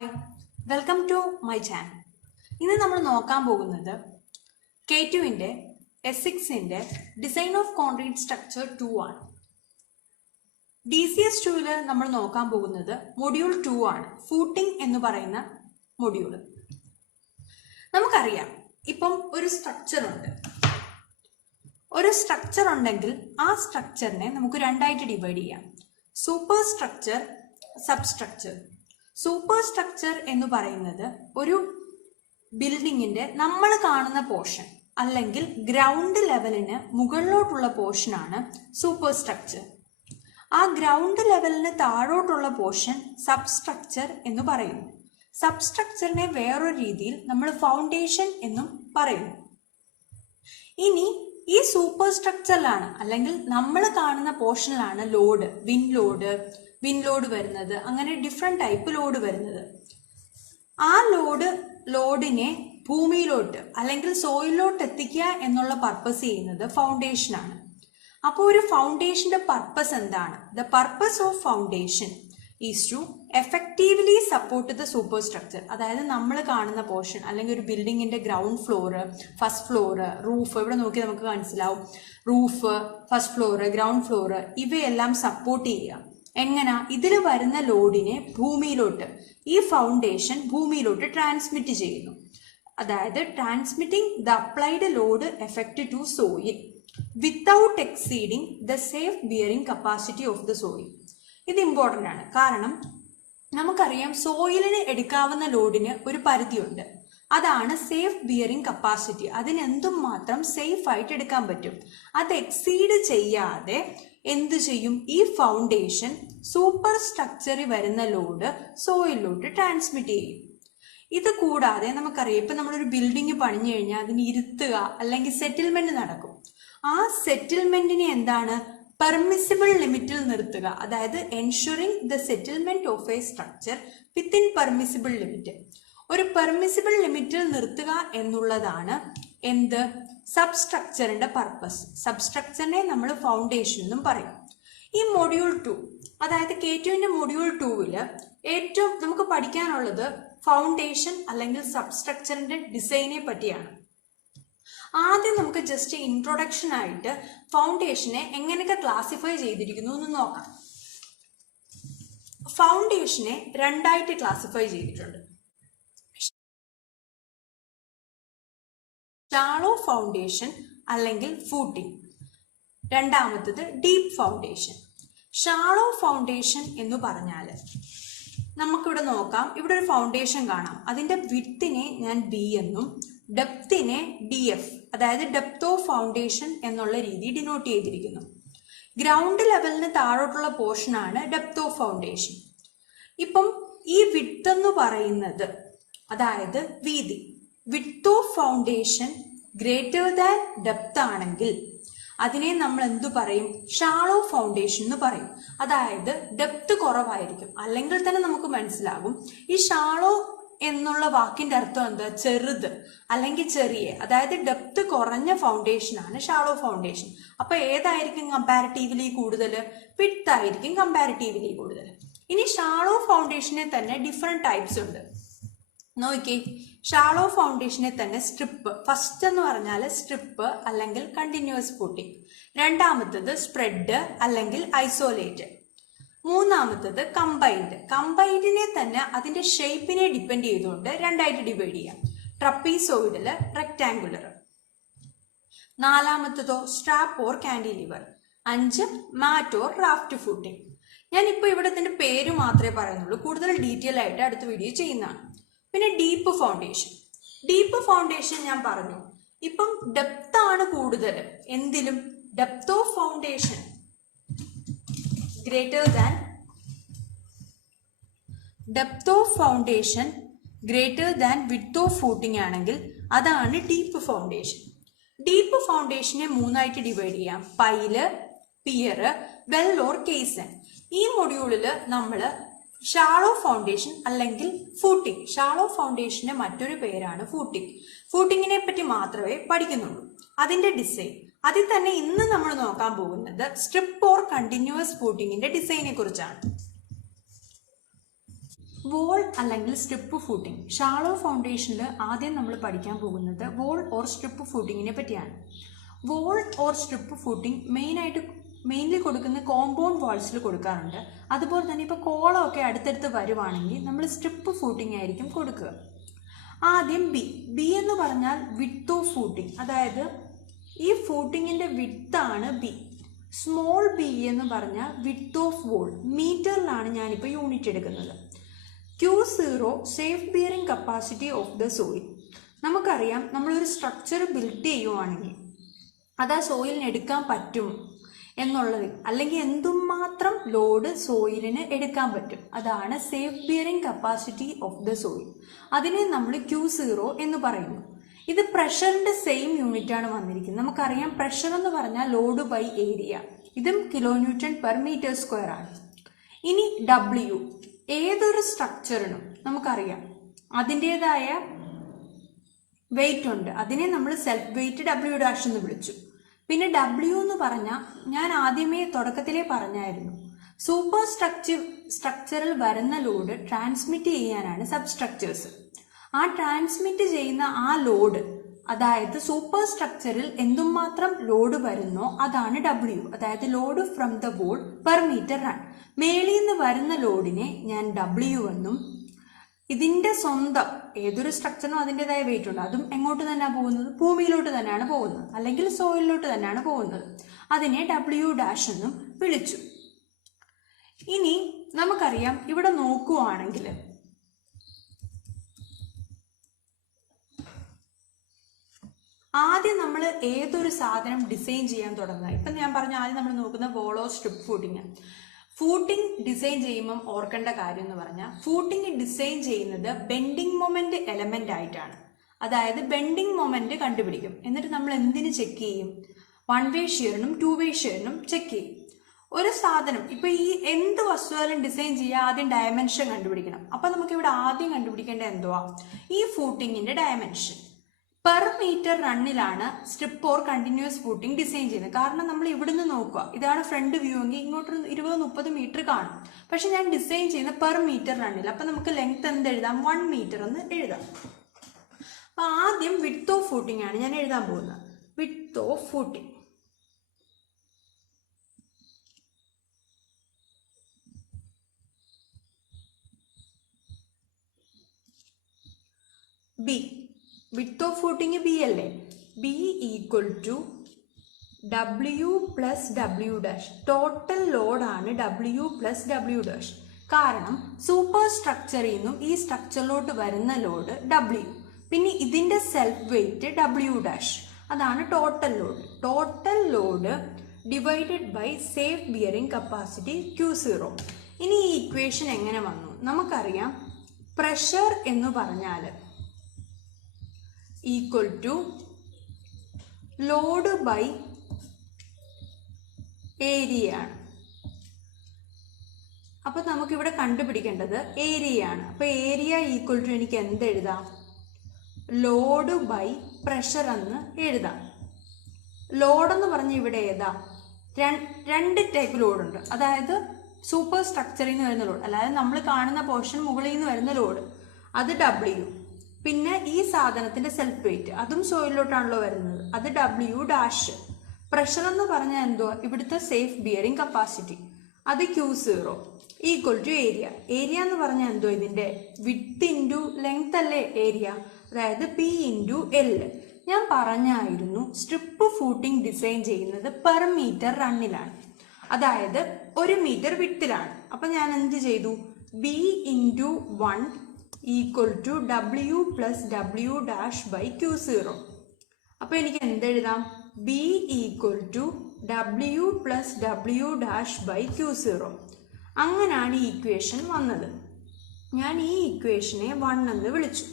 Hi, welcome to my channel. ഇന്ന് നമ്മൾ നോക്കാൻ പോകുന്നത് K2-ന്റെ S6-ന്റെ ഡിസൈൻ ഓഫ് കോൺക്രീറ്റ് സ്ട്രക്ചർ 2 ആണ്. DCS2-ൽ നമ്മൾ നോക്കാൻ പോകുന്നത് മൊഡ്യൂൾ 2 ആണ്, ഫൂട്ടിംഗ് എന്ന് പറയുന്ന മൊഡ്യൂൾ. നമുക്കറിയാം, ഇപ്പം ഒരു സ്ട്രക്ചർ ഉണ്ട്. ഒരു സ്ട്രക്ചർ ഉണ്ടെങ്കിൽ ആ സ്ട്രക്ചറിനെ നമുക്ക് രണ്ടായിട്ട് ഡിവൈഡ് ചെയ്യാം. Super structure, substructure. Super structure എന്ന് പറയുന്നത് ഒരു ബിൽഡിങ്ങിന്റെ നമ്മൾ കാണുന്ന പോർഷൻ അല്ലെങ്കിൽ ഗ്രൗണ്ട് ലെവലിന് മുകളിലോട്ടുള്ള പോർഷനാണ് സൂപ്പർ സ്ട്രക്ചർ. ആ ഗ്രൗണ്ട് ലെവലിന് താഴോട്ടുള്ള പോർഷൻ സബ്സ്ട്രക്ചർ എന്ന് പറയുന്നു. സബ്സ്ട്രക്ചറിനെ വേറൊരു രീതിയിൽ നമ്മൾ ഫൗണ്ടേഷൻ എന്നും പറയുന്നു. ഇനി ഈ സൂപ്പർ സ്ട്രക്ചറിലാണ് അല്ലെങ്കിൽ നമ്മൾ കാണുന്ന പോർഷനിലാണ് ലോഡ്, വിൻ ലോഡ് വരുന്നത്, അങ്ങനെ ഡിഫറെന്റ് ടൈപ്പ് ലോഡ് വരുന്നത്. ആ ലോഡിനെ ഭൂമിയിലോട്ട് അല്ലെങ്കിൽ സോയിലോട്ട് എത്തിക്കുക എന്നുള്ള പർപ്പസ് ചെയ്യുന്നത് ഫൗണ്ടേഷനാണ്. അപ്പോൾ ഒരു ഫൗണ്ടേഷന്റെ പർപ്പസ് എന്താണ്? The purpose of foundation is to effectively support the superstructure. അതായത് നമ്മൾ കാണുന്ന പോർഷൻ അല്ലെങ്കിൽ ഒരു ബിൽഡിങ്ങിന്റെ ground floor, first floor, roof, ഇവിടെ നോക്കി നമുക്ക് മനസ്സിലാവും. Roof, first floor, ground floor ഇവയെല്ലാം സപ്പോർട്ട് ചെയ്യുക. എങ്ങനെ? ഇതിൽ വരുന്ന ലോഡിനെ ഭൂമിയിലോട്ട്, ഈ ഫൗണ്ടേഷൻ ഭൂമിയിലോട്ട് ട്രാൻസ്മിറ്റ് ചെയ്യുന്നു. അതായത് transmitting the applied load effect to soil without exceeding the safe bearing capacity of the soil. ഇത് ഇമ്പോർട്ടൻ്റ് ആണ്. കാരണം നമുക്കറിയാം, സോയിലിന് എടുക്കാവുന്ന ലോഡിന് ഒരു പരിധിയുണ്ട്. അതാണ് സേഫ് ബിയറിംഗ് കപ്പാസിറ്റി. അതിന് എന്തും മാത്രം സേഫ് ആയിട്ട് എടുക്കാൻ പറ്റും. അത് എക്സീഡ് ചെയ്യാതെ എന്ത് ചെയ്യും? ഈ ഫൗണ്ടേഷൻ സൂപ്പർ സ്ട്രക്ചറിൽ വരുന്ന ലോഡ് സോയിലിലോട്ട് ട്രാൻസ്മിറ്റ് ചെയ്യും. ഇത് കൂടാതെ നമുക്കറിയാം, ഇപ്പൊ നമ്മളൊരു ബിൽഡിംഗ് പണിഞ്ഞു കഴിഞ്ഞാൽ അതിന് ഇരുത്തുക അല്ലെങ്കിൽ സെറ്റിൽമെന്റ് നടക്കും. ആ സെറ്റിൽമെന്റിനെ എന്താണ്? പെർമിസിബിൾ ലിമിറ്റിൽ നിർത്തുക. അതായത് ensuring the settlement of A structure within permissible limit. ഒരു പെർമിസിബിൾ ലിമിറ്റിൽ നിർത്തുക എന്നുള്ളതാണ് എന്ത്? സബ്സ്ട്രക്ചറിന്റെ പർപ്പസ്. സബ്സ്ട്രക്ചറിനെ നമ്മൾ ഫൗണ്ടേഷൻ എന്നും പറയും. ഈ മൊഡ്യൂൾ 2, അതായത് K2-ന്റെ മൊഡ്യൂൾ 2-ല് ഏറ്റവും നമുക്ക് പഠിക്കാനുള്ളത് ഫൗണ്ടേഷൻ അല്ലെങ്കിൽ സബ്സ്ട്രക്ചറിന്റെ ഡിസൈനെ പറ്റിയാണ്. ആദ്യം നമുക്ക് ജസ്റ്റ് ഇൻട്രൊഡക്ഷൻ ആയിട്ട് ഫൗണ്ടേഷനെ എങ്ങനെയൊക്കെ ക്ലാസിഫൈ ചെയ്തിരിക്കുന്നു എന്ന് നോക്കാം. ഫൗണ്ടേഷനെ രണ്ടായിട്ട് ക്ലാസിഫൈ ചെയ്തിട്ടുണ്ട്. ഷാളോ ഫൗണ്ടേഷൻ അല്ലെങ്കിൽ ഫൂട്ടിംഗ്. രണ്ടാമത്തത് ഡീപ്പ് ഫൗണ്ടേഷൻ. ഷാളോ ഫൗണ്ടേഷൻ എന്ന് പറഞ്ഞാൽ നമുക്കിവിടെ നോക്കാം, ഇവിടെ ഒരു ഫൗണ്ടേഷൻ കാണാം. അതിന്റെ വിഡ്ത്തിനെ ഞാൻ B എന്നും ഡെപ്തിനെ DF, അതായത് ഡെപ്ത് ഓഫ് ഫൗണ്ടേഷൻ എന്നുള്ള രീതി ഡിനോട്ട് ചെയ്തിരിക്കുന്നു. ഗ്രൗണ്ട് ലെവലിന് താഴോട്ടുള്ള പോർഷനാണ് ഡെപ്ത് ഓഫ് ഫൗണ്ടേഷൻ. ഇപ്പം ഈ വിഡ്ത്ത് എന്ന് പറയുന്നത്, അതായത് വീതി, width of foundation greater than depth ആണെങ്കിൽ അതിനെ നമ്മൾ എന്തു പറയും? ഷാളോ ഫൗണ്ടേഷൻ എന്ന് പറയും. അതായത് ഡെപ്ത് കുറവായിരിക്കും. അല്ലെങ്കിൽ തന്നെ നമുക്ക് മനസ്സിലാകും ഈ ഷാളോ എന്നുള്ള വാക്കിന്റെ അർത്ഥം എന്താ? ചെറുത് അല്ലെങ്കിൽ ചെറിയ. അതായത് ഡെപ്ത് കുറഞ്ഞ ഫൗണ്ടേഷൻ ആണ് ഷാളോ ഫൗണ്ടേഷൻ. അപ്പൊ ഏതായിരിക്കും കമ്പാരിറ്റീവ്ലി കൂടുതൽ? വിഡ്ത്ത് ആയിരിക്കും കമ്പാരിറ്റീവ്ലി കൂടുതൽ. ഇനി ഷാളോ ഫൗണ്ടേഷനെ തന്നെ ഡിഫറെന്റ് ടൈപ്സ് ഉണ്ട്. നോക്കി, ഷാളോ ഫൗണ്ടേഷനെ തന്നെ സ്ട്രിപ്പ്. ഫസ്റ്റ് എന്ന് പറഞ്ഞാൽ സ്ട്രിപ്പ് അല്ലെങ്കിൽ കണ്ടിന്യൂസ് ഫൂട്ടിംഗ്. രണ്ടാമത്തത് സ്പ്രെഡ് അല്ലെങ്കിൽ ഐസോലേറ്റഡ്. മൂന്നാമത്തത് കമ്പൈൻഡ്. കമ്പൈൻഡിനെ തന്നെ അതിന്റെ ഷേപ്പിനെ ഡിപ്പെൻഡ് ചെയ്തുകൊണ്ട് രണ്ടായിട്ട് ഡിവൈഡ് ചെയ്യാം. Trapezoidal, rectangular. നാലാമത്തതോ strap or cantilever. 5 mat or raft footing. ഞാനിപ്പോൾ ഇവിടെ ഇതിന്റെ പേര് മാത്രമേ പറയുന്നുള്ളൂ, കൂടുതൽ ഡീറ്റെയിൽ ആയിട്ട് അടുത്ത വീഡിയോ ചെയ്യുന്നതാണ്. പിന്നെ ഡീപ്പ് ഫൗണ്ടേഷൻ. ഡീപ്പ് ഫൗണ്ടേഷൻ ഞാൻ പറഞ്ഞു, ഇപ്പം ഡെപ്ത് ആണ് കൂടുതൽ. എന്തിലും depth of foundation greater than width of footing ആണെങ്കിൽ അതാണ് ഡീപ്പ് ഫൗണ്ടേഷൻ. ഡീപ്പ് ഫൗണ്ടേഷനെ 3ആയിട്ട് ഡിവൈഡ് ചെയ്യാം: pile, pier, well or caisson. ഈ മൊഡ്യൂളിൽ നമ്മൾ ഷാളോ ഫൗണ്ടേഷൻ അല്ലെങ്കിൽ ഫൂട്ടിംഗ്, ഷാളോ ഫൗണ്ടേഷന്റെ മറ്റൊരു പേരാണ് ഫൂട്ടിംഗ്. ഫൂട്ടിങ്ങിനെ പറ്റി മാത്രമേ പഠിക്കുന്നുള്ളൂ. അതിന്റെ ഡിസൈൻ, അതിൽ തന്നെ ഇന്ന് നമ്മൾ നോക്കാൻ പോകുന്നത് സ്ട്രിപ്പ് ഓർ കണ്ടിന്യൂസ് ഫൂട്ടിങ്ങിന്റെ ഡിസൈനെ കുറിച്ചാണ്. വോൾ അല്ലെങ്കിൽ സ്ട്രിപ്പ് ഫൂട്ടിംഗ്. ഷാളോ ഫൗണ്ടേഷനിൽ ആദ്യം നമ്മൾ പഠിക്കാൻ പോകുന്നത് വോൾ ഓർ സ്ട്രിപ്പ് ഫൂട്ടിങ്ങിനെ പറ്റിയാണ്. Wall or strip footing mainly കൊടുക്കുന്ന കോമ്പൗണ്ട് വാൾസിൽ കൊടുക്കാറുണ്ട്. അതുപോലെ തന്നെ ഇപ്പോൾ കോളമൊക്കെ അടുത്തടുത്ത് വരുവാണെങ്കിൽ നമ്മൾ സ്ട്രിപ്പ് ഫൂട്ടിംഗ് ആയിരിക്കും കൊടുക്കുക. ആദ്യം ബി എന്ന് പറഞ്ഞാൽ വിഡ്ത്ത് ഓഫ് ഫൂട്ടിംഗ്, അതായത് ഈ ഫൂട്ടിങ്ങിൻ്റെ വിഡ്ത്താണ് ബി. സ്മോൾ ബി എന്ന് പറഞ്ഞാൽ വിഡ്ത്ത് ഓഫ് വോൾ, മീറ്ററിലാണ് ഞാനിപ്പോൾ യൂണിറ്റ് എടുക്കുന്നത്. Q0 safe bearing capacity of the soil. നമുക്കറിയാം നമ്മളൊരു സ്ട്രക്ചർ ബിൽഡ് ചെയ്യുവാണെങ്കിൽ അത് ആ സോയിലിന് എടുക്കാൻ പറ്റും എന്നുള്ളത്, അല്ലെങ്കിൽ എന്തുമാത്രം ലോഡ് സോയിലിന് എടുക്കാൻ പറ്റും, അതാണ് safe bearing capacity of the soil. അതിനെ നമ്മൾ Q0 എന്ന് പറയുന്നു. ഇത് പ്രഷറിന്റെ സെയിം യൂണിറ്റ് ആണ് വന്നിരിക്കുന്നത്. നമുക്കറിയാം പ്രഷർ എന്ന് പറഞ്ഞാൽ ലോഡ് ബൈ ഏരിയ, ഇതും കിലോന്യൂട്ടൺ പെർ മീറ്റർ സ്ക്വയർ ആണ്. ഇനി W, ഏതൊരു സ്ട്രക്ചറിനും നമുക്കറിയാം അതിൻ്റെതായ വെയിറ്റ് ഉണ്ട്, അതിനെ നമ്മൾ സെൽഫ് വെയിറ്റ് W' എന്ന് വിളിച്ചു. പിന്നെ W എന്ന് പറഞ്ഞാൽ ഞാൻ ആദ്യമേ തുടക്കത്തിലേ പറഞ്ഞായിരുന്നു, സൂപ്പർ സ്ട്രക്ചറിൽ വരുന്ന ലോഡ് ട്രാൻസ്മിറ്റ് ചെയ്യാനാണ് സബ്സ്ട്രക്ചേഴ്സ്. ആ ട്രാൻസ്മിറ്റ് ചെയ്യുന്ന ആ ലോഡ്, അതായത് സൂപ്പർ സ്ട്രക്ചറിൽ എന്തുമാത്രം ലോഡ് വരുന്നോ അതാണ് W, അതായത് load from the wall per metre run. മേളിൽ നിന്ന് വരുന്ന ലോഡിനെ ഞാൻ W എന്നും, ഇതിൻ്റെ സ്വന്തം ഏതൊരു സ്ട്രക്ചറിനും അതിൻ്റെതായ വെയിറ്റ് ഉണ്ട്, അതും എങ്ങോട്ട് തന്നെയാണ് പോകുന്നത്, ഭൂമിയിലോട്ട് തന്നെയാണ് പോകുന്നത്, അല്ലെങ്കിൽ സോയിലിലോട്ട് തന്നെയാണ് പോകുന്നത്, അതിനെ W' എന്നും വിളിച്ചു. ഇനി നമുക്കറിയാം ഇവിടെ നോക്കുവാണെങ്കിൽ ആദ്യം നമ്മൾ ഏതൊരു സാധനം ഡിസൈൻ ചെയ്യാൻ തുടങ്ങുക. ഇപ്പം ഞാൻ പറഞ്ഞ ആദ്യം നമ്മൾ നോക്കുന്ന wall or strip footing. Footing design ചെയ്യുമ്പം ഓർക്കേണ്ട കാര്യം എന്ന് പറഞ്ഞാൽ ഫൂട്ടിംഗ് ഡിസൈൻ ചെയ്യുന്നത് ബെൻഡിങ് മൊമെന്റ് എലമെന്റ് ആയിട്ടാണ്. അതായത് ബെൻഡിങ് മൊമെന്റ് കണ്ടുപിടിക്കും, എന്നിട്ട് നമ്മൾ എന്തിന് ചെക്ക് ചെയ്യും, 1 വേ ഷിയറിനും 2 വേ ഷിയറിനും ചെക്ക് ചെയ്യും. ഒരു സാധനം ഇപ്പൊ ഈ എന്ത് വസ്തുവാലും ഡിസൈൻ ചെയ്യാൻ ആദ്യം ഡയമെൻഷൻ കണ്ടുപിടിക്കണം. അപ്പൊ നമുക്ക് ഇവിടെ ആദ്യം കണ്ടുപിടിക്കേണ്ട എന്തുവാ, ഈ ഫൂട്ടിങ്ങിന്റെ ഡയമെൻഷൻ. പെർ മീറ്റർ റണ്ണിലാണ് strip or continuous footing design ചെയ്യുന്നത്. കാരണം നമ്മൾ ഇവിടുന്ന് നോക്കുക, ഇതാണ് ഫ്രണ്ട് വ്യൂ എങ്കിൽ ഇങ്ങോട്ട് 20-30 മീറ്റർ കാണും. പക്ഷെ ഞാൻ ഡിസൈൻ ചെയ്യുന്ന പെർ മീറ്റർ റണ്ണിൽ. അപ്പൊ നമുക്ക് ലെങ്ത് എന്ത് എഴുതാം, 1 മീറ്റർ എന്ന് എഴുതാം. അപ്പൊ ആദ്യം വിഡ്ത്ത് ഓഫ് ഫൂട്ടിംഗ് ആണ് ഞാൻ എഴുതാൻ പോകുന്നത്. Width of footing B. Width of footing B അല്ലേ, B equal to W plus W'. Total ലോഡാണ് W പ്ലസ് W'. കാരണം സൂപ്പർ സ്ട്രക്ചറിൽ നിന്നും ഈ സ്ട്രക്ചറിലോട്ട് വരുന്ന ലോഡ് W, പിന്നെ ഇതിൻ്റെ സെൽഫ് വെയിറ്റ് W', അതാണ് total load. Total load divided by safe bearing capacity Q0. ഇനി ഈ ഇക്വേഷൻ എങ്ങനെ വന്നു, നമുക്കറിയാം പ്രഷർ എന്ന് പറഞ്ഞാൽ equal to load by area ആണ്. അപ്പൊ നമുക്കിവിടെ കണ്ടുപിടിക്കേണ്ടത് ഏരിയ ആണ്. അപ്പൊ ഏരിയ ഈക്വൽ ടു എനിക്ക് എന്ത് എഴുതാം, ലോഡ് ബൈ പ്രഷർ എന്ന് എഴുതാം. ലോഡെന്ന് പറഞ്ഞ ഇവിടെ ഏതാ, രണ്ട് ടൈപ്പ് ലോഡുണ്ട്. അതായത് സൂപ്പർ സ്ട്രക്ചറിൽ നിന്ന് വരുന്ന ലോഡ്, അതായത് നമ്മൾ കാണുന്ന പോർഷൻ മുകളിൽ നിന്ന് വരുന്ന ലോഡ്, അത് W. പിന്നെ ഈ സാധനത്തിന്റെ സെൽഫ് വെയിറ്റ്, അതും സോയിലോട്ടാണല്ലോ വരുന്നത്, അത് W'. പ്രഷർ എന്ന് പറഞ്ഞാൽ എന്തോ ഇവിടുത്തെ സേഫ് ബിയറിംഗ് കപ്പാസിറ്റി, അത് Q0 equal to area. Area എന്ന് പറഞ്ഞാൽ എന്തോ ഇതിന്റെ വിഡ്ത്ത് ഇൻറ്റു ലെങ്ത് അല്ലേ ഏരിയ, അതായത് P ഇൻറ്റു L. ഞാൻ പറഞ്ഞായിരുന്നു സ്ട്രിപ്പ് ഫൂട്ടിംഗ് ഡിസൈൻ ചെയ്യുന്നത് പെർ മീറ്റർ റണ്ണിലാണ്, അതായത് 1 മീറ്റർ വിഡ്ത്തിലാണ്. അപ്പൊ ഞാൻ എന്ത് ചെയ്തു, B into 1 equal to W plus W' by Q0. അപ്പൊ എനിക്ക് എന്തെഴുതാം, B equal to W plus W' by Q0. അങ്ങനാണ് ഈ ഇക്വേഷൻ വന്നത്. ഞാൻ ഈ ഇക്വേഷനെ 1 എന്ന് വിളിച്ചു.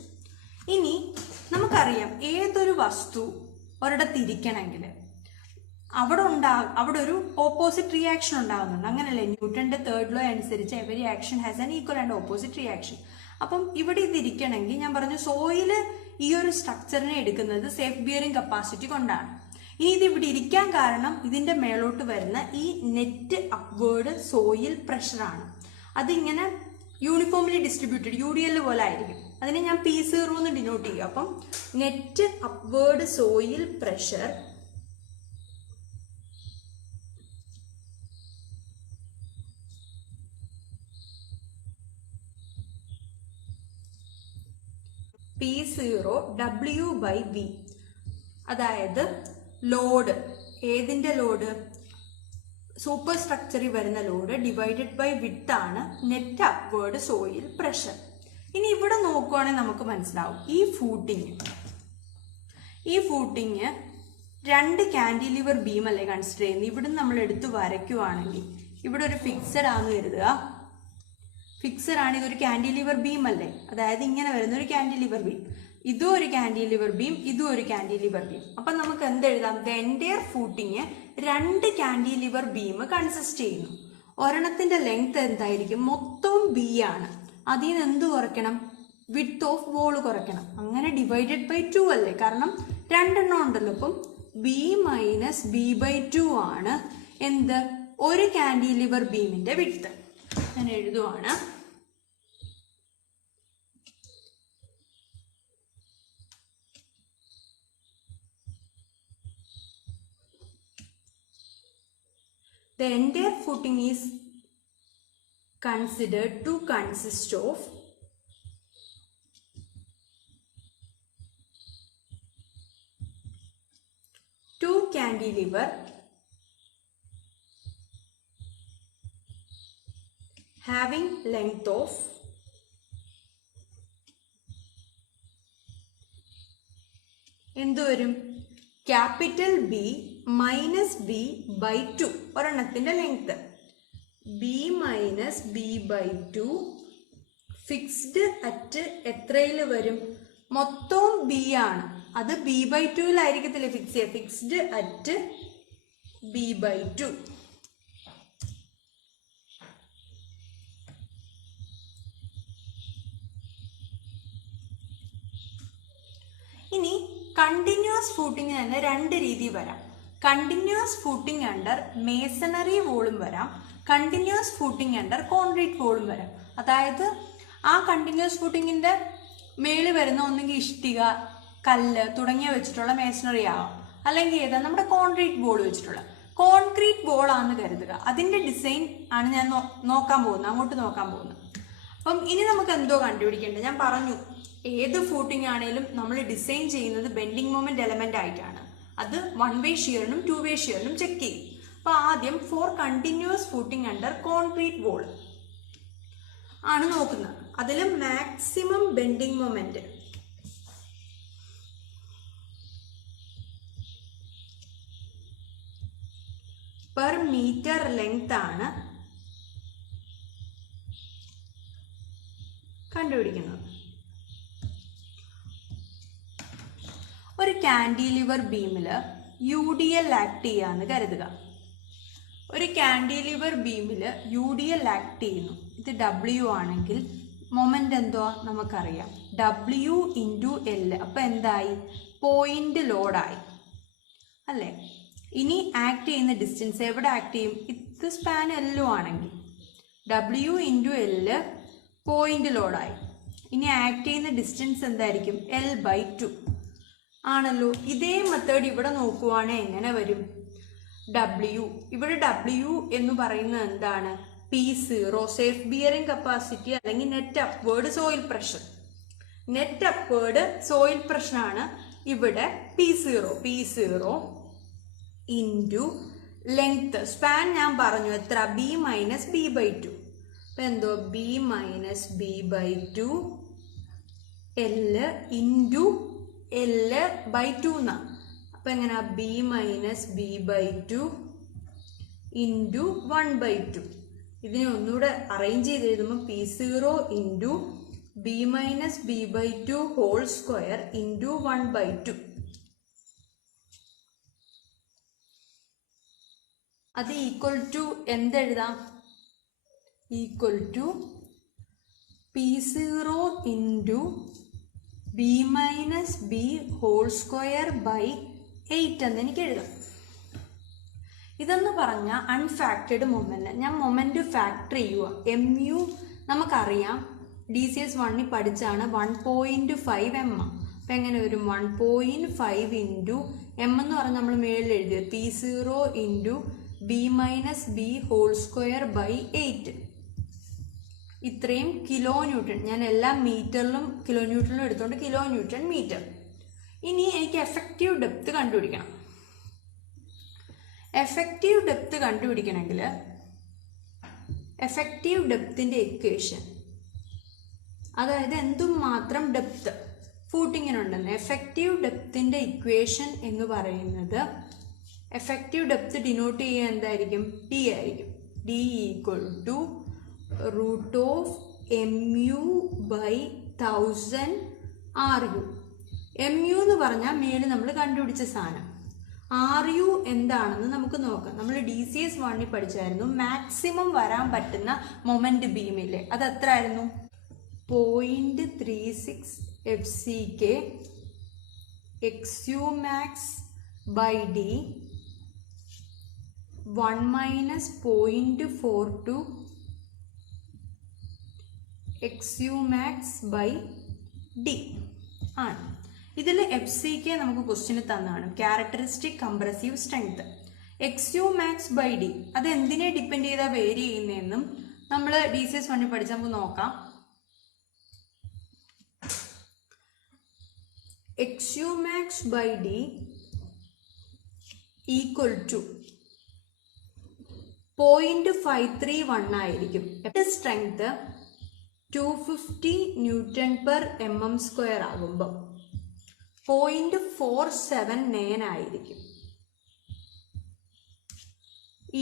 ഇനി നമുക്കറിയാം ഏതൊരു വസ്തു ഒരിടത്ത് ഇരിക്കണമെങ്കിൽ അവിടെ ഒരു ഓപ്പോസിറ്റ് റിയാക്ഷൻ ഉണ്ടാകുന്നുണ്ട്, അങ്ങനല്ലേ? ന്യൂട്ടന്റെ 3rd ലോ അനുസരിച്ച് every action has an equal and opposite reaction. അപ്പം ഇവിടെ ഇതിരിക്കണമെങ്കിൽ ഞാൻ പറഞ്ഞു സോയില് ഈ ഒരു സ്ട്രക്ചറിനെ എടുക്കുന്നത് സേഫ് ബിയറിംഗ് കപ്പാസിറ്റി കൊണ്ടാണ്. ഇനി ഇത് ഇവിടെ ഇരിക്കാൻ കാരണം ഇതിന്റെ മേലോട്ട് വരുന്ന ഈ നെറ്റ് അപ്വേർഡ് സോയിൽ പ്രഷറാണ്. അതിങ്ങനെ യൂണിഫോംലി ഡിസ്ട്രിബ്യൂട്ടഡ് UDL പോലെ ആയിരിക്കും. അതിനെ ഞാൻ P0 എന്ന് ഡിനോട്ട് ചെയ്യും. അപ്പം net upward soil pressure P0 W/V. അതായത് ലോഡ്, ഏതിൻ്റെ ലോഡ്? സൂപ്പർ സ്ട്രക്ചറിൽ വരുന്ന ലോഡ് ഡിവൈഡഡ് ബൈ വിഡ്ത്ത് ആണ് നെറ്റ് അപ്വേർഡ് സോയിൽ പ്രഷർ. ഇനി ഇവിടെ നോക്കുവാണെങ്കിൽ നമുക്ക് മനസ്സിലാവും ഈ ഫൂട്ടിങ് 2 കാൻഡിലിവർ ബീം അല്ലേ കൺസിഡർ ചെയ്യുന്നത്. ഇവിടെ നമ്മൾ എടുത്ത് വരയ്ക്കുവാണെങ്കിൽ ഇവിടെ ഒരു ഫിക്സഡ് ആണെന്ന് കരുതുക. ഫിക്സഡ് ആണ്, ഇതൊരു കാൻഡിലിവർ ബീം അല്ലേ, അതായത് ഇങ്ങനെ വരുന്ന ഒരു കാൻഡിലിവർ ബീം, ഇതും ഒരു കാൻഡിലിവർ ബീം, ഇതും ഒരു കാൻഡിലിവർ ബീം. അപ്പൊ നമുക്ക് എന്തെഴുതാം? The entire footing 2 cantilever beam consist ചെയ്യുന്നു. ഒരെണ്ണത്തിന്റെ ലെങ്ത് എന്തായിരിക്കും? മൊത്തം B ആണ്. അതിൽ നിന്ന് എന്ത് കുറയ്ക്കണം? വിഡ്ത്ത് ഓഫ് വോൾ കുറയ്ക്കണം. അങ്ങനെ ഡിവൈഡഡ് ബൈ 2 അല്ലേ, കാരണം 2 എണ്ണം ഉണ്ടല്ലോ. അപ്പം B - B/2 ആണ് എന്ത്? ഒരു കാൻഡിലിവർ ബീമിന്റെ വിഡ്ത്ത്. ഞാൻ എഴുതുവാണ്. The entire footing is considered to consist of two cantilever having length of എന്ത് വരും? Capital B - B/2. ഒരെണ്ണത്തിന്റെ length B - B/2 fixed at എത്രയിൽ വരും? മൊത്തം B ആണ്, അത് B/2 ഫിക്സ് ചെയ്യുക. Fixed at B/2. ഇനി കണ്ടിന്യൂസ് ഫൂട്ടിങ് തന്നെ 2 രീതി വരാം. Continuous footing under masonry wall വരാം, continuous footing under concrete wall വരാം. അതായത് ആ കണ്ടിന്യൂസ് ഫൂട്ടിങ്ങിന്റെ മേളിൽ വരുന്ന ഒന്നെങ്കിൽ ഇഷ്ടിക, കല്ല് തുടങ്ങിയ വെച്ചിട്ടുള്ള മേസണറി ആവാം, അല്ലെങ്കിൽ ഏതാ നമ്മുടെ കോൺക്രീറ്റ് വോൾ വെച്ചിട്ടുള്ള. കോൺക്രീറ്റ് വോൾ ആണെന്ന് കരുതുക. അതിന്റെ ഡിസൈൻ ആണ് ഞാൻ അങ്ങോട്ട് നോക്കാൻ പോകുന്നത്. അപ്പം ഇനി നമുക്ക് എന്തോ കണ്ടുപിടിക്കേണ്ടത്? ഞാൻ പറഞ്ഞു, ഏത് ഫൂട്ടിംഗ് ആണെങ്കിലും നമ്മൾ ഡിസൈൻ ചെയ്യുന്നത് ബെൻഡിങ് മൊമെന്റ് എലമെന്റ് ആയിട്ടാണ്. അത് 1 വേ ഷിയറിനും 2 വേ ഷിയറിനും ചെക്ക് ചെയ്യും. അപ്പൊ ആദ്യം for continuous footing under concrete wall ആണ് നോക്കുന്നത്. അതിൽ maximum bending moment per metre length ആണ് കണ്ടുപിടിക്കുന്നത്. ഒരു കാൻഡിലിവർ ബീമില് UDL ആക്ട് ചെയ്യാന്ന് കരുതുക. ഒരു കാൻഡിലിവർ ബീമില് UDL ആക്ട് ചെയ്യുന്നു. ഇത് W ആണെങ്കിൽ മൊമെന്റ് എന്തോ നമുക്കറിയാം, W × L. അപ്പൊ എന്തായി? പോയിന്റ് ലോഡായി അല്ലേ. ഇനി ആക്ട് ചെയ്യുന്ന ഡിസ്റ്റൻസ് എവിടെ ആക്ട് ചെയ്യും? ഇത് സ്പാൻ L ആണെങ്കിൽ W × L പോയിന്റ് ലോഡായി. ഇനി ആക്ട് ചെയ്യുന്ന ഡിസ്റ്റൻസ് എന്തായിരിക്കും? L/2 ആണല്ലോ. ഇതേ മെത്തേഡ് ഇവിടെ നോക്കുവാണെങ്കിൽ എങ്ങനെ വരും? W, ഇവിടെ W എന്ന് പറയുന്നത് എന്താണ്? P0 സേഫ് ബിയറിംഗ് കപ്പാസിറ്റി അല്ലെങ്കിൽ net upward soil pressure. Net upward soil pressure ആണ് ഇവിടെ P0 ഇൻറ്റു ലെങ്ത്. സ്പാൻ ഞാൻ പറഞ്ഞു എത്ര? B - B/2. അപ്പൊ എന്തോ B - B/2 L into L/2 എന്നാ. അപ്പൊ എങ്ങനെ? B - B/2 into 1/2. ഇതിനെ ഒന്നുകൂടെ അറേഞ്ച് ചെയ്ത് എഴുതുമ്പോൾ P0 into B - B/2 whole square into 1/2. അത് ഈക്വൽ ടു എന്തെഴുതാം? Equal to P0 into B - B whole square by 8 എന്ന് എനിക്ക് എഴുതാം. ഇതെന്ന് പറഞ്ഞാൽ അൺഫാക്റ്റഡ് മൊമെന്റ്. ഞാൻ മൊമെന്റ് ഫാക്ടർ ചെയ്യുക. MU നമുക്കറിയാം DCS 1 പഠിച്ചാണ് 1.5 m. അപ്പം എങ്ങനെ വരും? 1.5 ഇൻറ്റു എം എന്ന് പറഞ്ഞാൽ നമ്മൾ മേളിൽ എഴുതിയത് P0 into B minus B whole square by 8. ഇത്രയും കിലോ ന്യൂട്ടൺ. ഞാൻ എല്ലാം മീറ്ററിലും കിലോ ന്യൂട്ടണിലും എടുത്തുകൊണ്ട് കിലോ ന്യൂട്ടൺ മീറ്റർ. ഇനി എനിക്ക് എഫക്റ്റീവ് ഡെപ്ത് കണ്ടുപിടിക്കണം. എഫക്റ്റീവ് ഡെപ്ത് കണ്ടുപിടിക്കണമെങ്കിൽ എഫക്റ്റീവ് ഡെപ്തിൻ്റെ ഇക്വേഷൻ, അതായത് എന്തുമാത്രം ഡെപ്ത് ഫൂട്ടിങ്ങിനുണ്ടെന്ന്, എഫക്റ്റീവ് ഡെപ്തിൻ്റെ ഇക്വേഷൻ എന്ന് പറയുന്നത്, എഫക്റ്റീവ് ഡെപ്ത് ഡിനോട്ട് ചെയ്യുക എന്തായിരിക്കും? D ആയിരിക്കും. D equal to √mu/1000 RU. mu എന്ന് പറഞ്ഞാൽ മേളിൽ നമ്മൾ കണ്ടുപിടിച്ച സാധനം. RU എന്താണെന്ന് നമുക്ക് നോക്കാം. നമ്മൾ DCS 1 പഠിച്ചായിരുന്നു മാക്സിമം വരാൻ പറ്റുന്ന മൊമെന്റ് ബീമില്ലേ, അത് എത്ര ആയിരുന്നു? 0.36 FCK XUmax by D 1 minus 0.42 XUmax by D ആണ്. ഇതിൽ FCK നമുക്ക് ക്വസ്റ്റ്യന് തന്നാണ്, characteristic compressive strength. XUmax by D അത് എന്തിനെ ഡിപ്പെൻഡ് ചെയ്താൽ വേരി ചെയ്യുന്നതെന്നും നമ്മൾ DCS 1 പഠിച്ച് നമുക്ക് നോക്കാം. XUmax by D equal to 0.531 ആയിരിക്കും. സ്ട്രെങ്ത് 250 Nm/mm² ആകുമ്പോൾ 0.479 ആയിരിക്കും.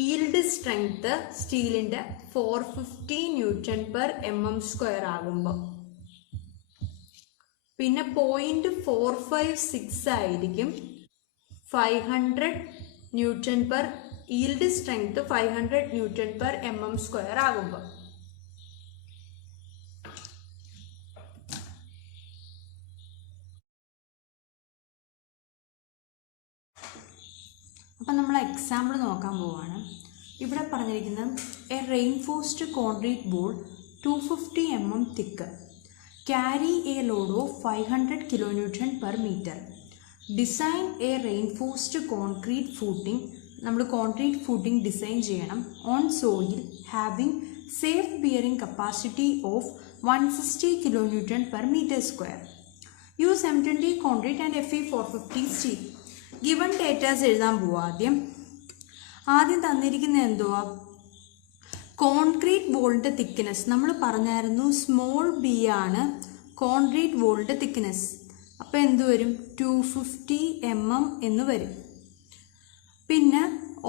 ഈൽഡ് സ്ട്രെങ്ത് സ്റ്റീലിൻ്റെ 450 Nm/mm² ആകുമ്പോൾ പിന്നെ 0.456 ആയിരിക്കും. 500 Nm ഈൽഡ് സ്ട്രെങ്ത് 500 Nm/mm² ആകുമ്പോൾ. അപ്പം നമ്മൾ എക്സാമ്പിൾ നോക്കാൻ പോവുകയാണ്. ഇവിടെ പറഞ്ഞിരിക്കുന്നത് A reinforced concrete ball 250 mm thick carry a load of 500 kN per meter. Design a reinforced concrete footing. നമ്മൾ കോൺക്രീറ്റ് ഫൂട്ടിംഗ് ഡിസൈൻ ചെയ്യണം on soil having safe bearing capacity of 160 kN/m². Use M20 concrete and Fe 450 steel. Given datas എഴുതാൻ പോവാം. ആദ്യം തന്നിരിക്കുന്ന എന്തുവാ? Concrete വോളിൻ്റെ thickness നമ്മൾ പറഞ്ഞായിരുന്നു small B ആണ് കോൺക്രീറ്റ് വോളിൻ്റെ തിക്നെസ്. അപ്പോൾ എന്ത് വരും? 250 mm എന്ന് വരും. പിന്നെ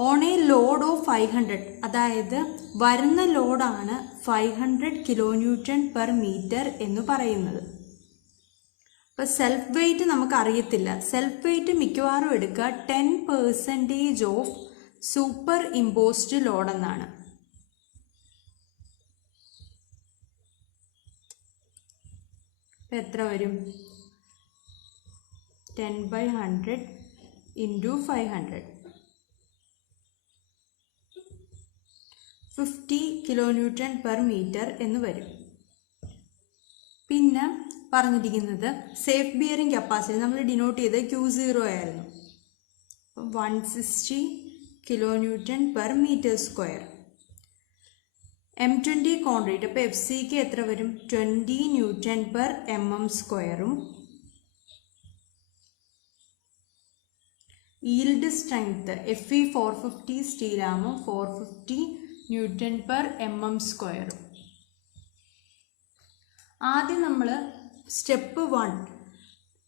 ഓൺ എ ലോഡ് ഓഫ് 500, അതായത് വരുന്ന ലോഡാണ് 500 kN/m എന്ന് പറയുന്നത്. അപ്പോൾ സെൽഫ് വെയ്റ്റ് നമുക്ക് അറിയത്തില്ല. സെൽഫ് വെയ്റ്റ് മിക്കവാറും എടുക്കുക 10% ഓഫ് സൂപ്പർ ഇമ്പോസ്ഡ് ലോഡ് എന്നാണ്. എത്ര വരും? 10/100 ഇൻറ്റു 500 50 kN/m എന്ന് വരും. പിന്നെ പറഞ്ഞിരിക്കുന്നത് സേഫ് ബിയറിംഗ് കപ്പാസിറ്റി നമ്മൾ ഡിനോട്ട് ചെയ്ത് Q0 ആയിരുന്നു. 160 kN/m². M20 കോൺക്രീറ്റ്, അപ്പോൾ FCK എത്ര വരും? 20 Nm/mm². ഈൽഡ് സ്ട്രെങ്ത് Fe 450 സ്റ്റീലാകുമ്പോൾ 450 Nm/mm². ആദ്യം നമ്മൾ step 1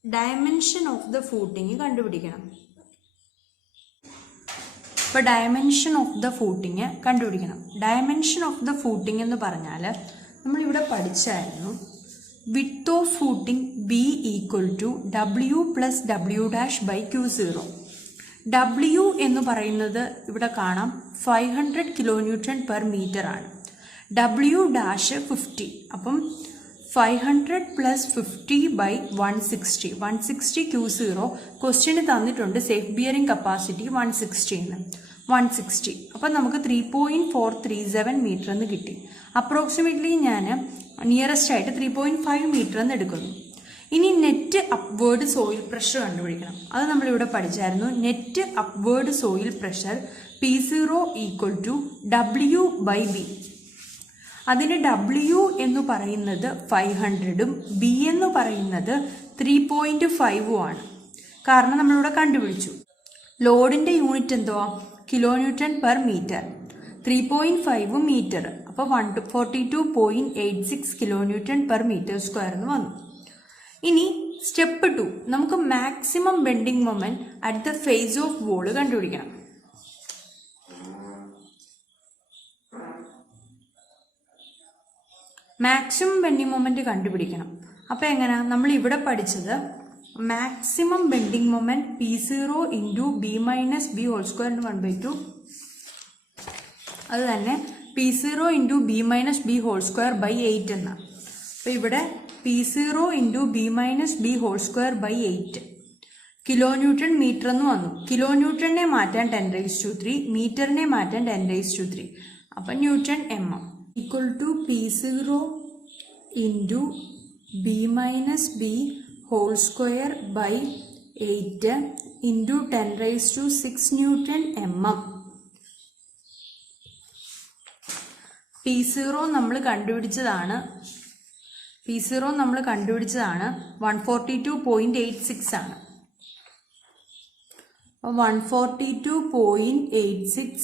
dimension of the footing കണ്ടുപിടിക്കണം. ഇപ്പോൾ ഡയമെൻഷൻ ഓഫ് ദ ഫൂട്ടിങ് കണ്ടുപിടിക്കണം. ഡയമെൻഷൻ ഓഫ് ദ ഫൂട്ടിങ് എന്ന് പറഞ്ഞാൽ നമ്മളിവിടെ പഠിച്ചായിരുന്നു width of footing B equal to W + W'/Q0. W എന്ന് പറയുന്നത് ഇവിടെ കാണാം 500 kN/m ആണ്. W' 50. അപ്പം 500 + 50/160. 160 Q0 ക്വസ്റ്റ്യന് തന്നിട്ടുണ്ട് സേഫ് ബിയറിംഗ് കപ്പാസിറ്റി 160 എന്ന്. 160. അപ്പം നമുക്ക് 3.437 മീറ്റർ എന്ന് കിട്ടി. അപ്രോക്സിമേറ്റ്ലി ഞാൻ നിയറസ്റ്റ് ആയിട്ട് 3.5 മീറ്റർ എന്ന് എടുക്കുന്നു. ഇനി നെറ്റ് അപ്വേർഡ് സോയിൽ പ്രഷർ കണ്ടുപിടിക്കണം. അത് നമ്മളിവിടെ പഠിച്ചായിരുന്നു. Net upward soil pressure P0 equal to W/B. അതിന് W എന്ന് പറയുന്നത് 500ഉം B എന്ന് പറയുന്നത് 3.5ഉം ആണ്. കാരണം നമ്മളിവിടെ കണ്ടുപിടിച്ചു. ലോഡിൻ്റെ യൂണിറ്റ് എന്തുവാ? Kilo newton per metre. 3.5 metre. അപ്പോൾ 142.86 kilo newton per metre square എന്ന് വന്നു. ഇനി സ്റ്റെപ്പ് 2, നമുക്ക് maximum bending moment at the face of wall കണ്ടുപിടിക്കണം. മാക്സിമം ബെൻഡിങ് മൊമെന്റ് കണ്ടുപിടിക്കണം. അപ്പോൾ എങ്ങനെയാ? നമ്മൾ ഇവിടെ പഠിച്ചത് maximum bending moment P0 into B minus B whole square 1/2. അത് തന്നെ P0 into B minus B whole square by 8 എന്നാണ്. അപ്പോൾ ഇവിടെ P0 into B minus B whole square by 8 kilo newton metre എന്ന് വന്നു. കിലോ ന്യൂട്ടണിനെ മാറ്റാൻ 10⁻3, മീറ്ററിനെ മാറ്റാൻ 10⁻3. അപ്പം newton mm equal to P0 into B minus B whole square by 8 into 10⁻6 newton mm. P0 നമ്മൾ കണ്ടുപിടിച്ചതാണ്. 142.86 ആണ്. 142.86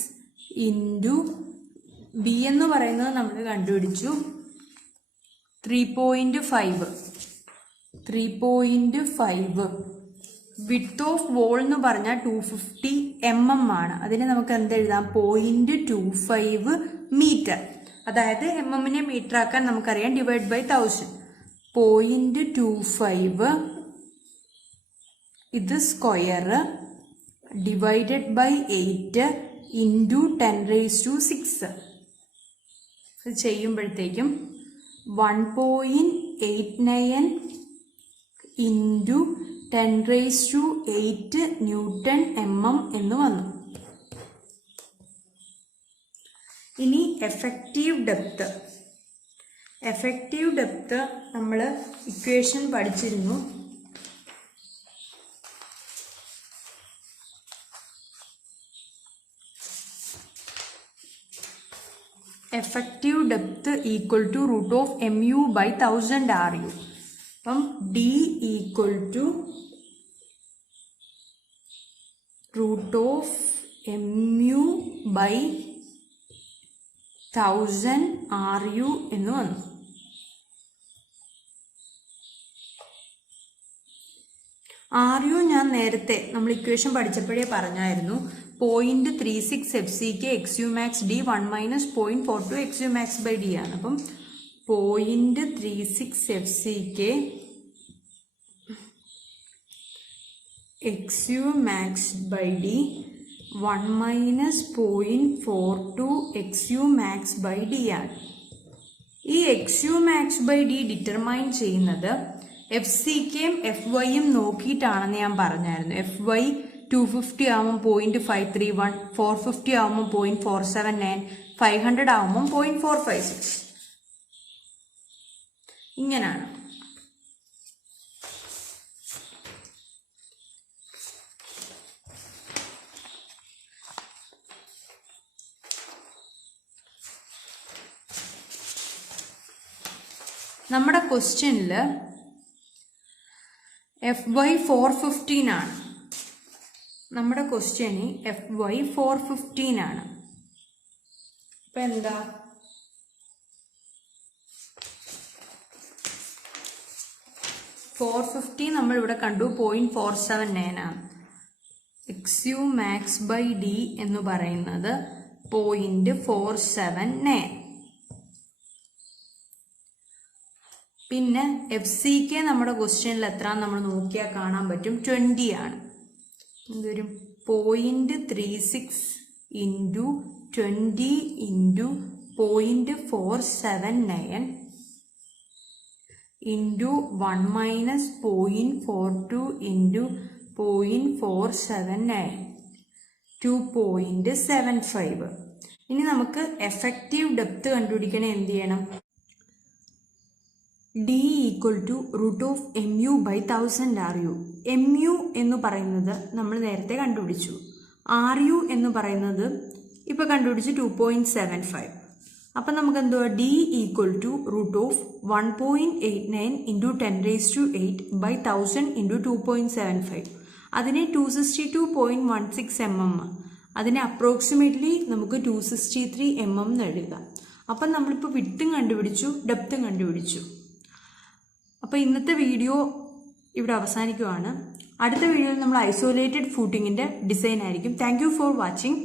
ഇൻറ്റു B എന്ന് പറയുന്നത് നമ്മൾ കണ്ടുപിടിച്ചു 3.5. വിഡ്ത്ത് ഓഫ് വോൾ എന്ന് പറഞ്ഞാൽ 250 mm ആണ്. അതിനെ നമുക്ക് എന്തെഴുതാം? 0.25 മീറ്റർ. അതായത് എംഎമ്മിനെ മീറ്റർ ആക്കാൻ നമുക്കറിയാം ഡിവൈഡ് ബൈ 1000. 0.25 ഇത് സ്ക്വയർ ഡിവൈഡഡ് ബൈ 8 ഇൻറ്റു 10⁻6. ഇത് ചെയ്യുമ്പോഴത്തേക്കും 1.89 ഇൻറ്റു 10⁻8 ന്യൂട്ടൺ mm എന്ന് വന്നു. ഇനി എഫക്റ്റീവ് ഡെപ്ത് നമ്മൾ ഇക്വേഷൻ പഠിച്ചിരുന്നു. Effective depth equal to root of mu by 1000 RU. അപ്പം D equal to root of mu by 1000 RU എന്ന് വന്നു. RU ഞാൻ നേരത്തെ നമ്മൾ ഇക്വേഷൻ പഠിച്ചപ്പോഴേ പറഞ്ഞായിരുന്നു. 0.36 FCK XU max D 1 minus 0.42 XU max by D ആണ്. അപ്പം 0.36 FCK XU max by D 1 minus 0.42 XU max by D ആണ്. ഈ XU max by D determine ചെയ്യുന്നത് FCKയും FYയും നോക്കിയിട്ടാണെന്ന് ഞാൻ പറഞ്ഞായിരുന്നു. FY 250 ആവുമ്പോൾ 0.531, 450 ആവുമ്പോൾ 0.479, 500 ആവുമ്പോൾ 0.456. ഇങ്ങനാണ്. നമ്മുടെ ക്വസ്റ്റ്യനിൽ FY 415 ആണ്. നമ്മുടെ ക്വസ്റ്റ്യന് FY 415 ആണ്. ഇപ്പം എന്താ? നമ്മളിവിടെ കണ്ടു 0.479 ആണ്. XU max ബൈ D എന്ന് പറയുന്നത് 0.479. പിന്നെ FCK നമ്മുടെ ക്വസ്റ്റ്യനിൽ എത്ര നമ്മൾ നോക്കിയാൽ കാണാൻ പറ്റും 20 ആണ്. എന്തൊരു 0.36 into 20 into 0.479 into 1 minus 0.42 into 0.479 2.75. ഇനി നമുക്ക് എഫക്റ്റീവ് ഡെപ്ത് കണ്ടുപിടിക്കണേ എന്ത് ചെയ്യണം? D equal to √mu/1000 RU. mu എന്ന് പറയുന്നത് നമ്മൾ നേരത്തെ കണ്ടുപിടിച്ചു. RU എന്ന് പറയുന്നത് ഇപ്പോൾ കണ്ടുപിടിച്ച് 2.75. അപ്പം നമുക്ക് എന്തുവാ? D equal to √1.89 × 10⁸ × 2.75. അതിനെ 262.16 mm, അതിനെ അപ്രോക്സിമേറ്റ്ലി നമുക്ക് 263 mm എന്ന് എഴുതാം. അപ്പം നമ്മളിപ്പോൾ വിഡ്ത്തും കണ്ടുപിടിച്ചു, ഡെപ്തും കണ്ടുപിടിച്ചു. അപ്പോൾ ഇന്നത്തെ വീഡിയോ ഇവിടെ അവസാനിക്കുവാണ്. അടുത്ത വീഡിയോയിൽ നമ്മൾ ഐസൊലേറ്റഡ് ഫൂട്ടിങ്ങിൻ്റെ ഡിസൈൻ ആയിരിക്കും. Thank you for watching.